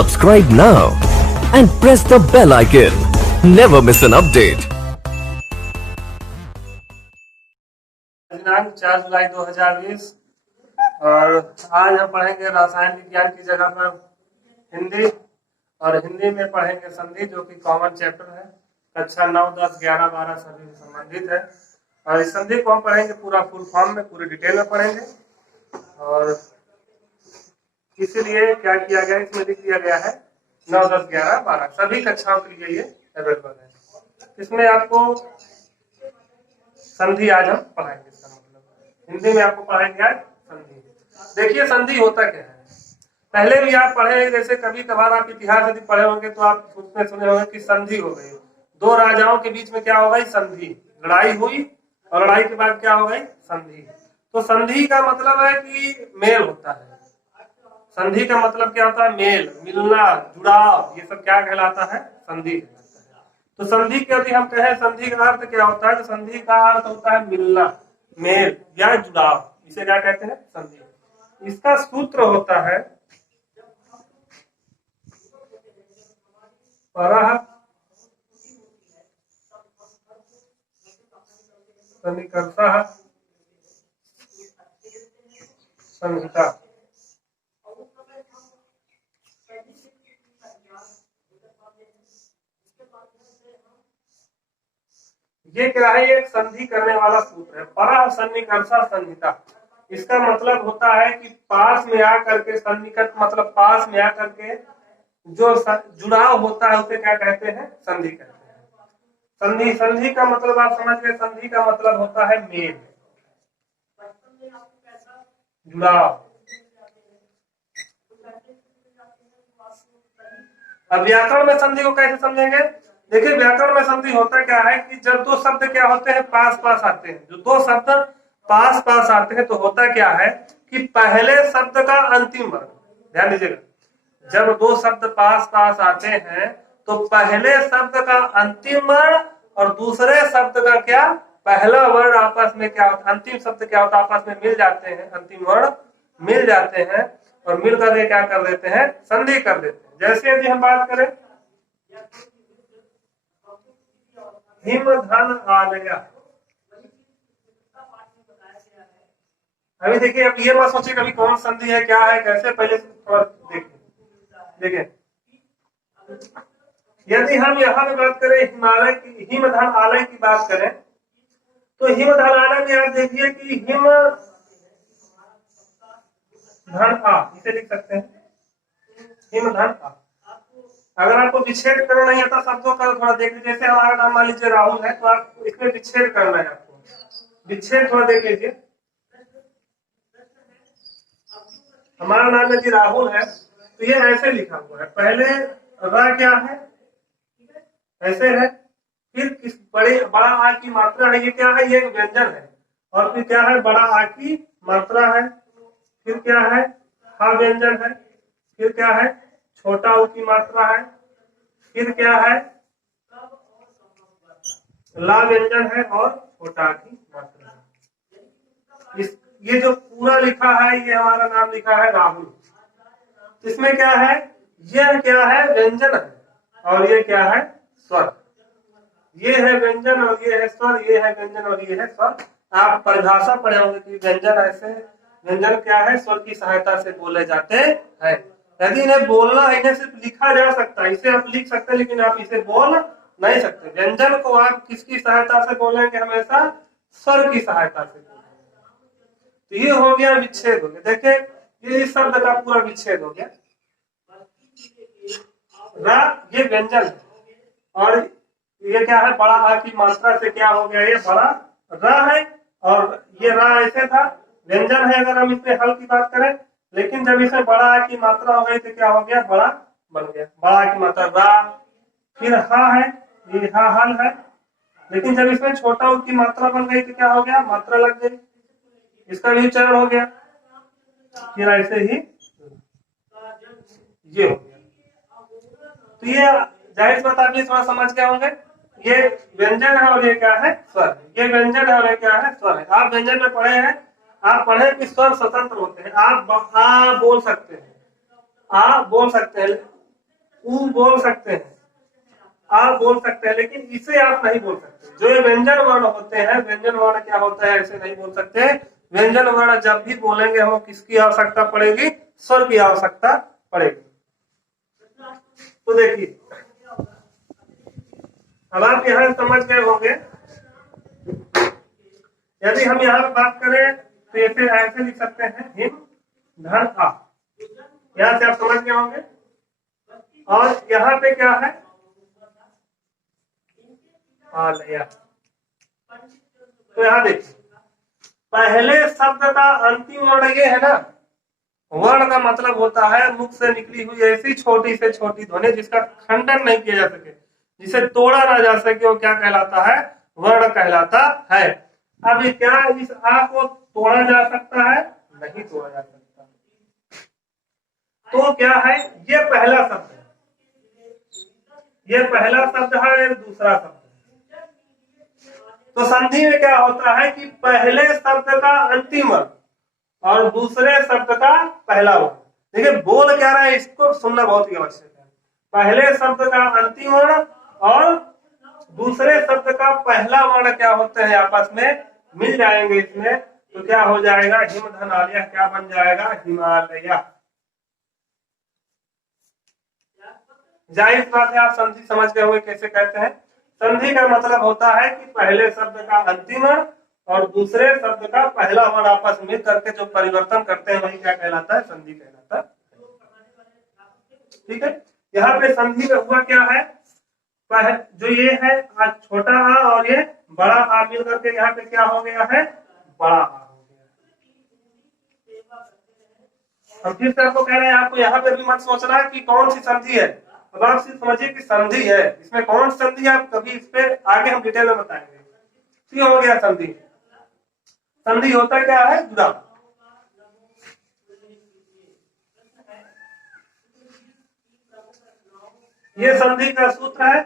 Subscribe now and press the bell icon. Never miss an update. दिनांक 4 जुलाई 2020 और आज हम पढ़ेंगे रसायन विज्ञान की जगह पर हिंदी और हिंदी में पढ़ेंगे संधि जो कि कॉमन चैप्टर है। कक्षा 9, 10, 11, 12 सभी से संबंधित है और इस संधि को हम पढ़ेंगे पूरा फुल फॉर्म में, पूरी डिटेल में पढ़ेंगे। और इसीलिए क्या किया गया, इसमें लिख दिया गया है 9, 10, 11, 12 सभी कक्षाओं के लिए ये अवेलेबल है। इसमें आपको संधि आज हम पढ़ाएंगे। इसका मतलब हिंदी में आपको पढ़ाएंगे आज संधि। देखिए संधि होता क्या है, पहले भी आप पढ़े, जैसे कभी कभार आप इतिहास यदि पढ़े होंगे तो आप उसमें सुने होंगे कि संधि हो गई, दो राजाओं के बीच में क्या हो गई, संधि, लड़ाई हुई और लड़ाई के बाद क्या हो गई, संधि। तो संधि का मतलब है कि मेल होता है। संधि का मतलब क्या होता है, मेल, मिलना, जुड़ाव, ये सब क्या कहलाता है, संधि कहलाता है। तो संधि के यदि हम कहें संधि का अर्थ क्या होता है, तो संधि का अर्थ होता है मिलना, मेल या जुड़ाव, इसे क्या कहते हैं, संधि। इसका सूत्र होता है परः सन्निकर्षः संहिता। ये क्या है, एक संधि करने वाला सूत्र है, परः सन्निकर्षः संहिता। इसका मतलब होता है कि पास में आकर के, सन्निकट मतलब पास में आकर के जो जुड़ाव होता है उसे क्या कहते हैं, संधि कहते हैं। संधि, संधि का मतलब आप समझ गए, संधि का मतलब होता है मेल, जुड़ाव। अब व्याकरण में संधि को कैसे समझेंगे, देखिए व्याकरण में संधि होता क्या है कि जब दो शब्द क्या होते हैं, पास पास आते हैं, जो दो शब्द पास पास आते हैं तो होता क्या है कि पहले शब्द का अंतिम वर्ण, ध्यान दीजिएगा, जब दो शब्द पास पास आते हैं तो पहले शब्द का अंतिम वर्ण और दूसरे शब्द का क्या पहला वर्ण आपस में क्या होता, अंतिम शब्द क्या होता है, आपस में मिल जाते हैं, अंतिम वर्ण मिल जाते हैं और मिलकर के क्या कर देते हैं, संधि कर देते हैं। जैसे यदि हम बात करें हिम धन आलय, अभी देखिए, अब ये मत सोचिए कभी कौन संधि है, क्या है, कैसे, पहले थोड़ा देखिए। यदि हम यहाँ पे बात करें हिमालय की, हिमधन आलय की बात करें तो हिमधन आलय में आप देखिए कि हिम धन आ, इसे लिख सकते हैं हिमधन आ। अगर आपको विच्छेद करना नहीं आता शब्दों का, थोड़ा देख लीजिए। जैसे हमारा नाम मान लीजिए राहुल है, तो आप इसमें विच्छेद करना है, आपको विच्छेद थोड़ा देख लीजिए। हमारा नाम यदि राहुल है तो ये ऐसे लिखा हुआ है, पहले र क्या है, ऐसे है, फिर किस बड़ा आ की मात्रा है, ये क्या है, ये एक व्यंजन है, और फिर क्या है, बड़ा आ की मात्रा है, फिर क्या है, हा व्यंजन है, फिर क्या है, छोटा ऊ की मात्रा है, फिर क्या है, ला व्यंजन है और छोटा की मात्रा है। ये जो पूरा लिखा है ये हमारा नाम लिखा है राहुल। इसमें क्या है, यह क्या है, व्यंजन है और ये क्या है, स्वर। ये है व्यंजन और ये है स्वर, ये है व्यंजन और ये है स्वर। आप परिभाषा पढ़े होंगे कि व्यंजन ऐसे, व्यंजन क्या है, स्वर की सहायता से बोले जाते हैं। यदि इन्हें बोलना, इन्हें सिर्फ लिखा जा सकता है, इसे आप लिख सकते हैं लेकिन आप इसे बोल नहीं सकते। व्यंजन को आप किसकी सहायता से बोलेंगे, हमेशा स्वर की सहायता से बोलेंगे। तो ये हो गया विच्छेद हो गया, देखिए ये इस शब्द का पूरा विच्छेद हो गया। रा ये व्यंजन है और ये क्या है, बड़ा आ की मात्रा से क्या हो गया, ये बड़ा रा है और ये रा ऐसे था, व्यंजन है अगर हम इसमें हल की बात करें, लेकिन जब इसमें बड़ा आ की मात्रा हो गई तो क्या हो गया, बड़ा बन गया, बड़ा की मात्रा रा। फिर हा है, ये हा हल है, लेकिन जब इसमें छोटा ऊ की मात्रा बन गई तो क्या हो गया, मात्रा लग गई, इसका भी उच्चारण हो गया। फिर ऐसे ही ये हो गया। तो ये जाहिर सी बात आप ये थोड़ा समझ गए होंगे, ये व्यंजन है और ये क्या है, स्वर। ये व्यंजन है और ये क्या है, स्वर है। आप व्यंजन में पढ़े हैं, आप पढ़े कि स्वर स्वतंत्र होते हैं। आप आ बोल सकते हैं, आ बोल सकते हैं, ऊ बोल सकते हैं, आप बोल सकते हैं, लेकिन इसे आप नहीं बोल सकते। जो ये व्यंजन वर्ण होते हैं, व्यंजन वर्ण क्या होता है, ऐसे नहीं बोल सकते। व्यंजन वर्ण जब भी बोलेंगे हम, किसकी आवश्यकता पड़ेगी? स्वर की आवश्यकता पड़ेगी। तो देखिए, अब आप यहाँ समझ गए होंगे। यदि हम यहाँ पे बात करें तो ऐसे ऐसे लिख सकते हैं, हिम धन आ। यहाँ से आप समझ गए होंगे। और यहाँ पे क्या है? आलया। तो यहाँ देखिए, पहले शब्द का अंतिम वर्ण ये है ना। वर्ण का मतलब होता है मुख से निकली हुई ऐसी छोटी से छोटी ध्वनि जिसका खंडन नहीं किया जा सके, जिसे तोड़ा ना जा सके, वो क्या कहलाता है? वर्ण कहलाता है। अब ये क्या इस आ को तोड़ा जा सकता है? नहीं तोड़ा जा सकता। तो क्या है? ये पहला शब्द है, ये पहला शब्द है, ये दूसरा शब्द है। तो संधि में क्या होता है कि पहले शब्द का अंतिम वर्ण और दूसरे शब्द का पहला वर्ण। देखिए बोल क्या रहा है, इसको सुनना बहुत ही आवश्यक है। पहले शब्द का अंतिम वर्ण और दूसरे शब्द का पहला वर्ण क्या होते हैं, आपस में मिल जाएंगे इसमें, तो क्या हो जाएगा? हिम धन आलिया क्या बन जाएगा? हिमालय। जाहिर बात है, आप संधि समझ गए होंगे कैसे कहते हैं। संधि का मतलब होता है कि पहले शब्द का अंतिम वर्ण और दूसरे शब्द का पहला वर्ण आपस में मिल करके जो परिवर्तन करते हैं, वही क्या कहलाता है? संधि कहलाता है। ठीक है, यहाँ पे संधि में हुआ क्या है? जो ये है आज छोटा आ और ये बड़ा आ मिल करके यहाँ पे क्या हो गया है? बड़ा आ हो गया। हम फिर से आपको कह रहे हैं, आपको यहाँ पे भी मत सोचना है कि कौन सी संधि है। अब आप सिर्फ समझिए कि संधि है, इसमें कौन सी संधि है, आप कभी इस पे आगे हम डिटेल में बताएंगे। ठीक हो गया संधि। संधि होता क्या है? जुड़ा। ये संधि का सूत्र है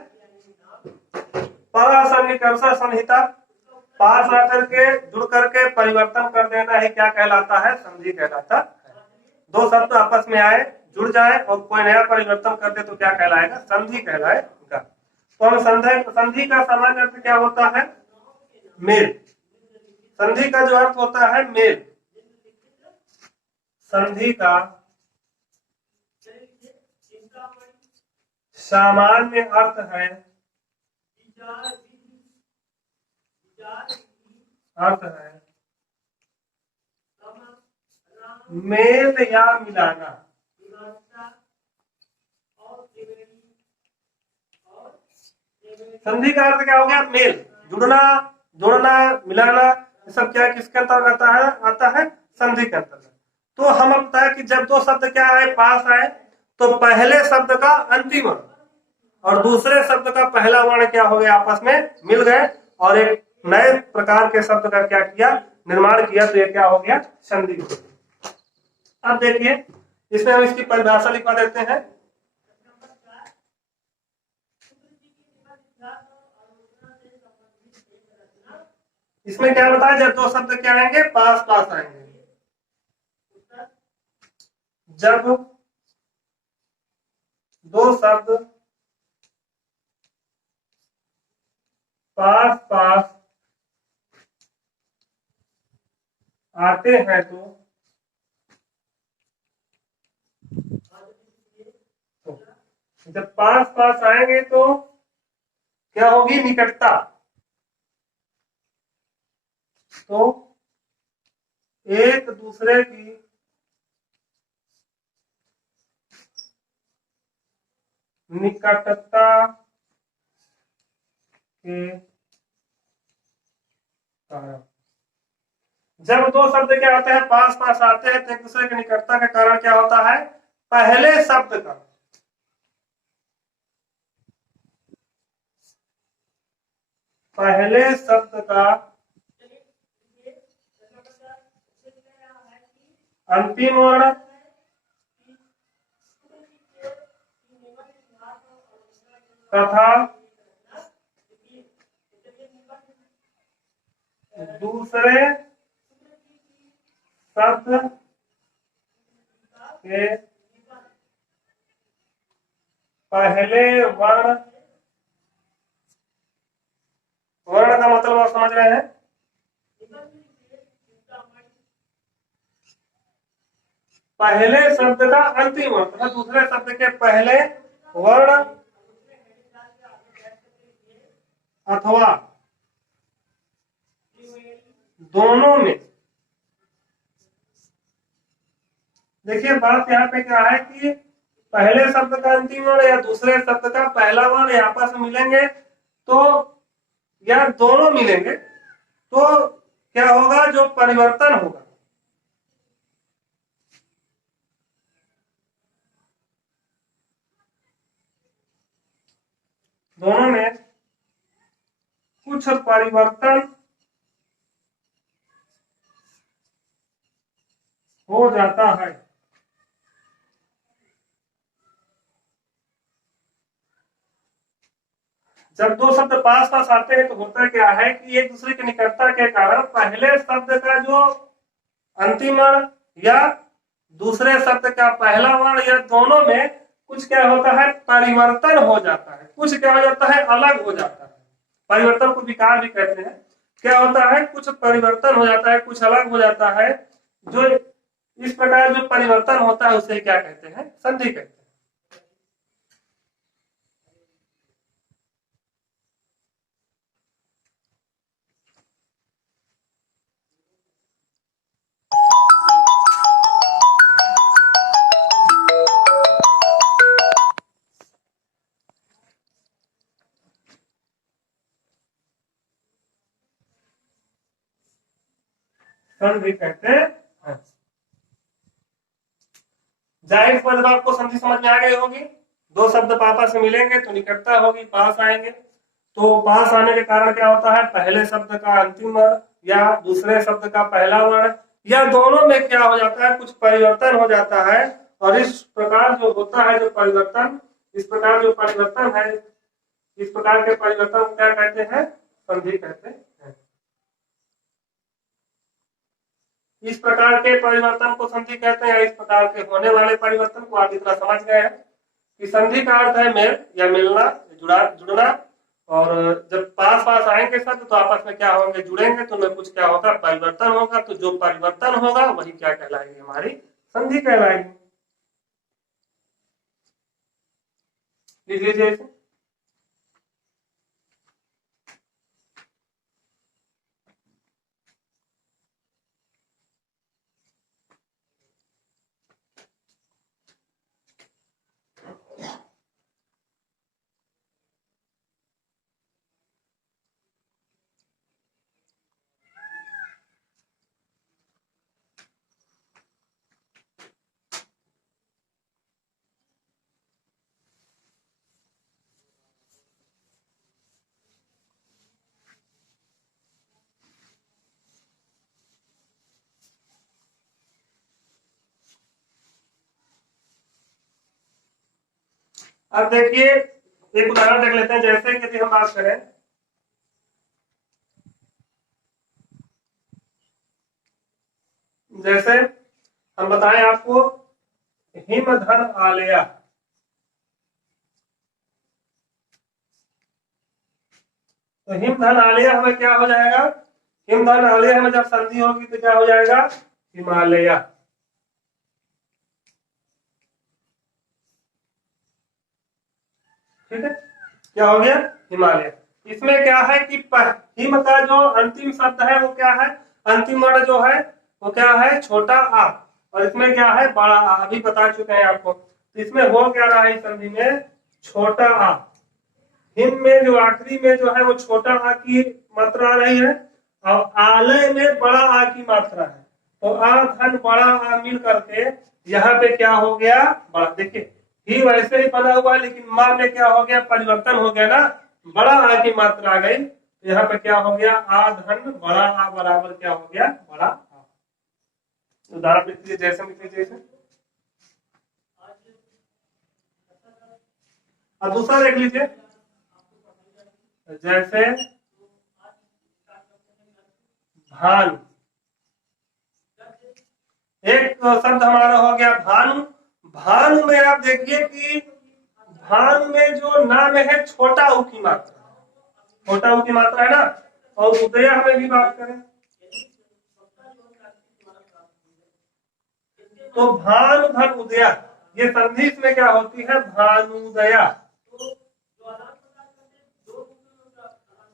परासन्निकर्षण संहिता। पास आकर के जुड़ करके परिवर्तन कर देना ही क्या कहलाता है? संधि कहलाता है। दो शब्द आपस में आए, जुड़ जाए और कोई नया परिवर्तन कर दे तो क्या कहलाएगा? संधि कहलाएगा। तो हम संधि का सामान्य अर्थ क्या होता है? मेल। संधि का जो अर्थ होता है मेल। संधि का सामान्य अर्थ है मेल या मिलाना। संधि का अर्थ क्या हो गया? मेल, जुड़ना, जोड़ना, मिलाना। ये सब क्या किसके अंतर्गत आता है? संधि के अंतर्गत। तो हम बताए कि जब दो शब्द क्या आए, पास आए, तो पहले शब्द का अंतिम वर्ण और दूसरे शब्द का पहला वर्ण क्या हो गया? आपस में मिल गए और एक नए प्रकार के शब्द का क्या किया? निर्माण किया। तो ये क्या हो गया? संधि। अब देखिए, इसमें हम इसकी परिभाषा लिखवा देते हैं। इसमें क्या बताया? जब दो शब्द क्या आएंगे? पास पास आएंगे। जब दो शब्द पास पास आते हैं तो जब पास पास आएंगे तो क्या होगी? निकटता। तो एक दूसरे की निकटता के कारण। जब दो शब्द क्या होते हैं? पास पास आते हैं तो एक दूसरे की निकटता के कारण क्या होता है? पहले शब्द का अंतिम वर्ण तथा दूसरे शब्द के पहले वर्ण, वर्ण का मतलब आप समझ रहे हैं, पहले शब्द का अंतिम वर्ण तथा दूसरे शब्द के पहले वर्ण अथवा दोनों में। देखिए बात यहाँ पे क्या है कि पहले शब्द का अंतिम वर्ण या दूसरे शब्द का पहला वर्ण आपस में मिलेंगे तो, या दोनों मिलेंगे तो क्या होगा, जो परिवर्तन होगा, दोनों में कुछ परिवर्तन हो जाता है। जब दो शब्द पास पास आते हैं तो होता क्या है कि एक दूसरे की निकटता के कारण पहले शब्द का जो अंतिम वर्ण या दूसरे शब्द का पहला वर्ण या दोनों में कुछ क्या होता है, परिवर्तन हो जाता है, कुछ क्या हो जाता है, अलग हो जाता है। परिवर्तन को विकार भी कहते हैं। क्या होता है, कुछ परिवर्तन हो जाता है, कुछ अलग हो जाता है। जो इस प्रकार जो परिवर्तन होता है उसे क्या कहते हैं, संधि कहते हैं। संधि कहते हैं। जाहिर सी बात, आपको संधि समझ में आ गई होगी। दो शब्द पापा से मिलेंगे तो निकटता होगी, पास आएंगे तो पास आने के कारण क्या होता है, पहले शब्द का अंतिम वर्ण या दूसरे शब्द का पहला वर्ण या दोनों में क्या हो जाता है, कुछ परिवर्तन हो जाता है। और इस प्रकार जो होता है, जो परिवर्तन, इस प्रकार जो परिवर्तन है, इस प्रकार के परिवर्तन को क्या कहते हैं, संधि कहते हैं। इस प्रकार के परिवर्तन को संधि कहते हैं। इस प्रकार के होने वाले परिवर्तन को आप इतना समझ गए हैं कि संधि का अर्थ है मेल या मिलना, जुड़ना। और जब पास पास आएंगे शब्द तो आपस में क्या होंगे, जुड़ेंगे तो उनमें कुछ क्या होगा, परिवर्तन होगा। तो जो परिवर्तन होगा वही क्या कहलाएगी, हमारी संधि कहलाएगी। लिख लीजिए इसे। अब देखिए एक उदाहरण देख लेते हैं। जैसे कि यदि हम बात करें, जैसे हम बताएं आपको हिमधन आलेया, तो हिमधन आलेया हमें क्या हो जाएगा, हिमधन आलेया हमें जब संधि होगी तो क्या हो जाएगा, हिमालय। ठीक है, क्या हो गया, हिमालय। इसमें क्या है कि हिम का जो अंतिम शब्द है वो क्या है, अंतिम वर्ण जो है वो क्या है, छोटा आ। और इसमें क्या है, बड़ा आ। अभी बता चुके हैं आपको। तो इसमें हो क्या रहा है, संधि में छोटा आ। हिम में जो आखिरी में जो है वो छोटा आ की मात्रा आ रही है और आलय में बड़ा आ की मात्रा है। तो आ धन बड़ा आ मिल करके यहाँ पे क्या हो गया, बड़ा। देखिए ही वैसे ही बना हुआ है लेकिन माँ में क्या हो गया, परिवर्तन हो गया ना, बड़ा आ की मात्रा आ गई। तो यहाँ पे क्या हो गया, आ धन बड़ा आ बराबर क्या हो गया, बड़ा आ। उदाहरण लिख लीजिए, जैसे लिख लीजिए जैसे। अब दूसरा देख लीजिए, जैसे भानु। एक शब्द हमारा हो गया भानु। भानु में आप देखिए कि भानु में जो ना में है छोटा ऊ की मात्रा, छोटा ऊ की मात्रा है ना। और उदया में भी बात करें तो भानु धन उदया, ये संधि में क्या होती है, भानुदया।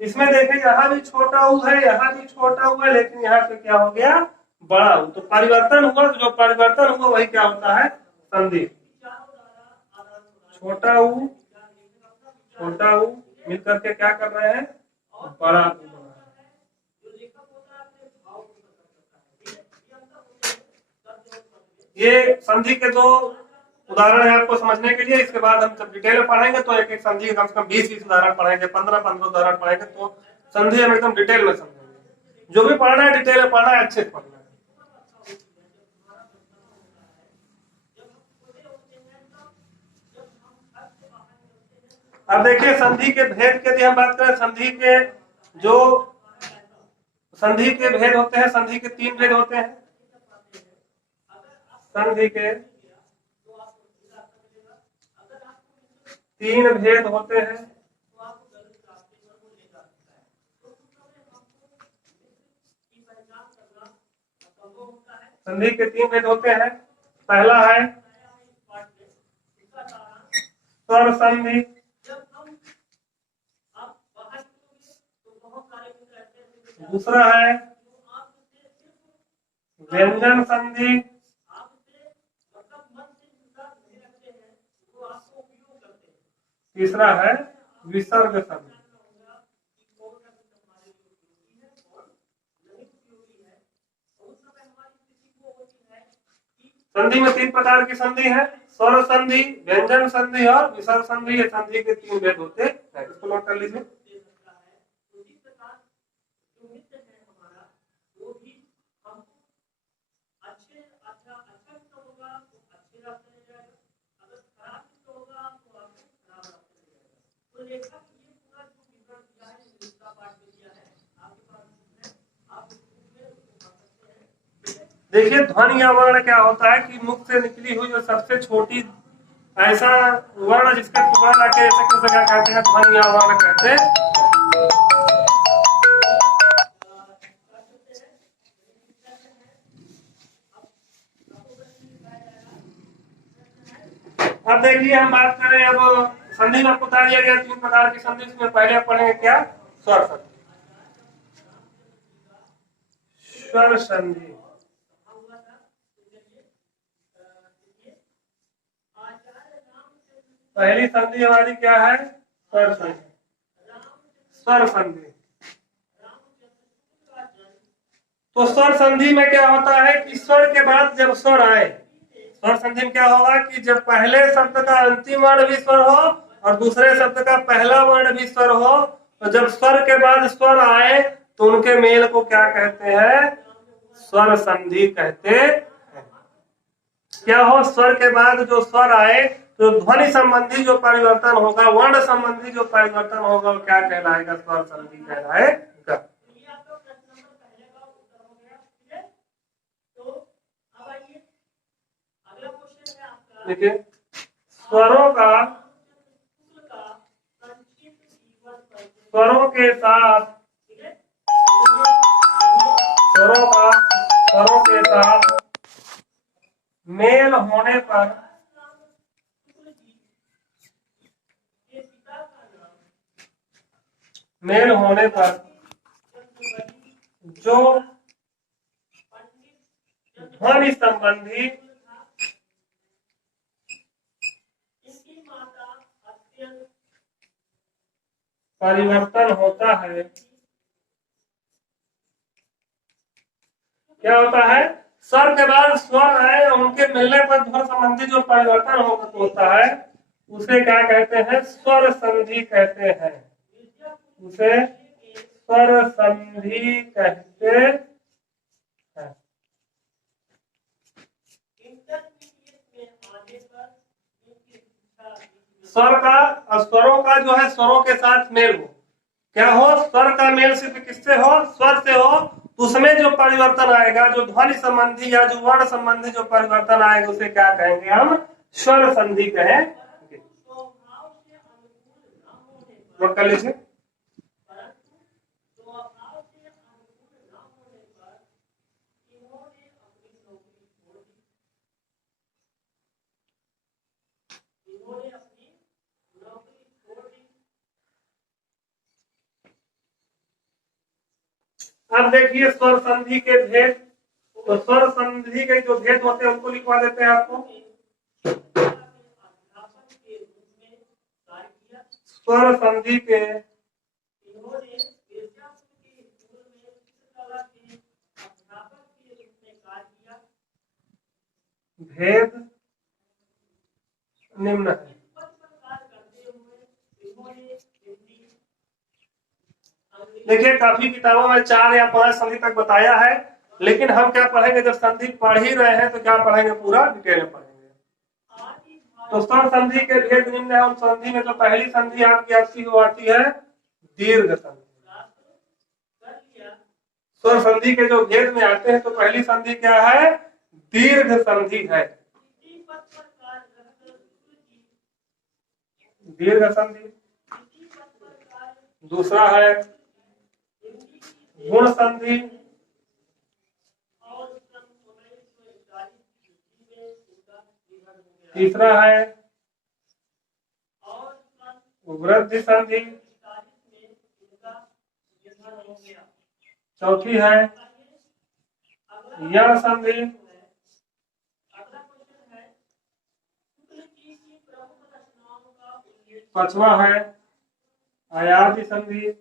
इसमें देखें यहाँ भी छोटा ऊ है, यहाँ भी छोटा ऊ है, लेकिन यहाँ पे क्या हो गया, बड़ा ऊ। तो परिवर्तन हुआ, तो जो परिवर्तन हुआ वही क्या होता है, संधि। छोटा ऊ मिल करके क्या कर रहे हैं, बड़ा ऊ। ये संधि के दो उदाहरण है आपको समझने के लिए। इसके बाद हम जब डिटेल में पढ़ेंगे तो एक एक संधि के कम से कम 20-20 उदाहरण पढ़ेंगे, 15-15 उदाहरण पढ़ेंगे, तो संधि हम एकदम डिटेल में समझेंगे। जो भी पढ़ना है डिटेल में पढ़ना है, अच्छे से पढ़ना है। अब देखिए संधि के भेद के लिए हम बात करें। संधि के भेद होते हैं, संधि के 3 भेद होते हैं। संधि के 3 भेद होते हैं। संधि के 3 भेद होते हैं। पहला है स्वर संधि, दूसरा है व्यंजन संधि, तीसरा है विसर्ग संधि। संधि में 3 प्रकार की संधि है, स्वर संधि, व्यंजन संधि और विसर्ग संधि। ये संधि के 3 भेद होते हैं। इसको नोट कर लीजिए। देखिए ध्वनि या वर्ण क्या होता है कि मुख से निकली हुई जो सबसे छोटी ऐसा वर्ण जिसके टुकड़ा लाके ऐसे क्या कहते हैं, ध्वनि या वर्ण कहते हैं। अब देखिए हम बात करें, अब संधि में बता दिया गया 3 प्रकार की संधि। इसमें पहले पढ़ेंगे क्या, स्वर संधि। स्वर संधि पहली संधि हमारी क्या है, स्वर संधि। स्वर संधि तो स्वर संधि में क्या होता है कि स्वर के बाद जब स्वर आए, स्वर संधि में क्या होगा कि जब पहले शब्द का अंतिम वर्ण भी स्वर हो और दूसरे शब्द का पहला वर्ण भी स्वर हो, तो जब स्वर के बाद स्वर आए तो उनके मेल को क्या कहते हैं, स्वर संधि कहते हैं। क्या हो, स्वर के बाद जो स्वर आए तो ध्वनि संबंधी जो परिवर्तन होगा, वर्ण संबंधी जो परिवर्तन होगा, वो क्या कहलाएगा, स्वर संधि कहलाएगा। देखिए स्वरों के साथ मेल होने पर जो ध्वनि संबंधी परिवर्तन होता है, क्या होता है, स्वर के बाद स्वर है, उनके मिलने पर ध्वनि संबंधी जो परिवर्तन होता है उसे क्या कहते हैं, स्वर संधि कहते हैं। उसे स्वर संधि कहते हैं। स्वर का, स्वरों का जो है स्वरों के साथ मेल हो, क्या हो, स्वर का मेल सिर्फ किससे हो, स्वर से हो, उसमें जो परिवर्तन आएगा, जो ध्वनि संबंधी या जो वर्ण संबंधी जो परिवर्तन आएगा उसे क्या कहेंगे हम, स्वर संधि कहेंगे। नोट कर लीजिए। अब देखिए स्वर संधि के भेद। तो स्वर संधि के जो भेद होते हैं उनको लिखवा देते हैं आपको। स्वर संधि के भेद निम्न है। देखिए काफी किताबों में 4 या 5 संधि तक बताया है, लेकिन हम क्या पढ़ेंगे, जब संधि पढ़ ही रहे हैं तो क्या पढ़ेंगे, पूरा डिटेल में पढ़ेंगे। तो स्वर संधि के भेद निम्न है। उन संधि में जो पहली संधि आपकी वो आती है दीर्घ संधि। स्वर संधि के जो भेद में आते हैं तो पहली संधि क्या है, दीर्घ संधि है। दीर्घ संधि। दूसरा है गुण संधि। तीसरा है वृद्धि संधि। चौथी है यण संधि। पांचवा है अयादि संधि।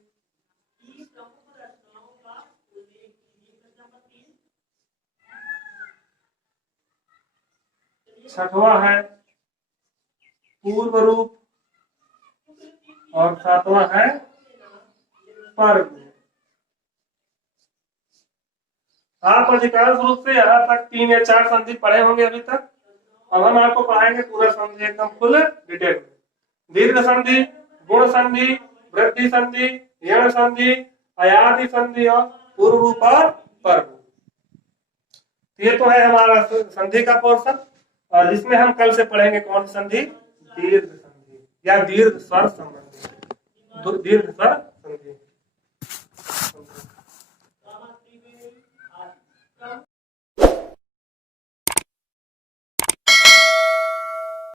छठवां है पूर्व रूप और सातवां है पर्व। आप अधिकांश रूप से यहाँ तक 3 या 4 संधि पढ़े होंगे अभी तक। अब हम आपको पढ़ाएंगे पूरा संधि एकदम फुल डिटेल में। दीर्घ संधि, गुण संधि, वृद्धि संधि, यण संधि, अयादि संधि और पूर्व रूप और पर्व। ये तो है हमारा संधि का पोर्शन, और इसमें हम कल से पढ़ेंगे कौन सी संधि, दीर्घ संधि या दीर्घ स्वर संबंधी, दीर्घ स्वर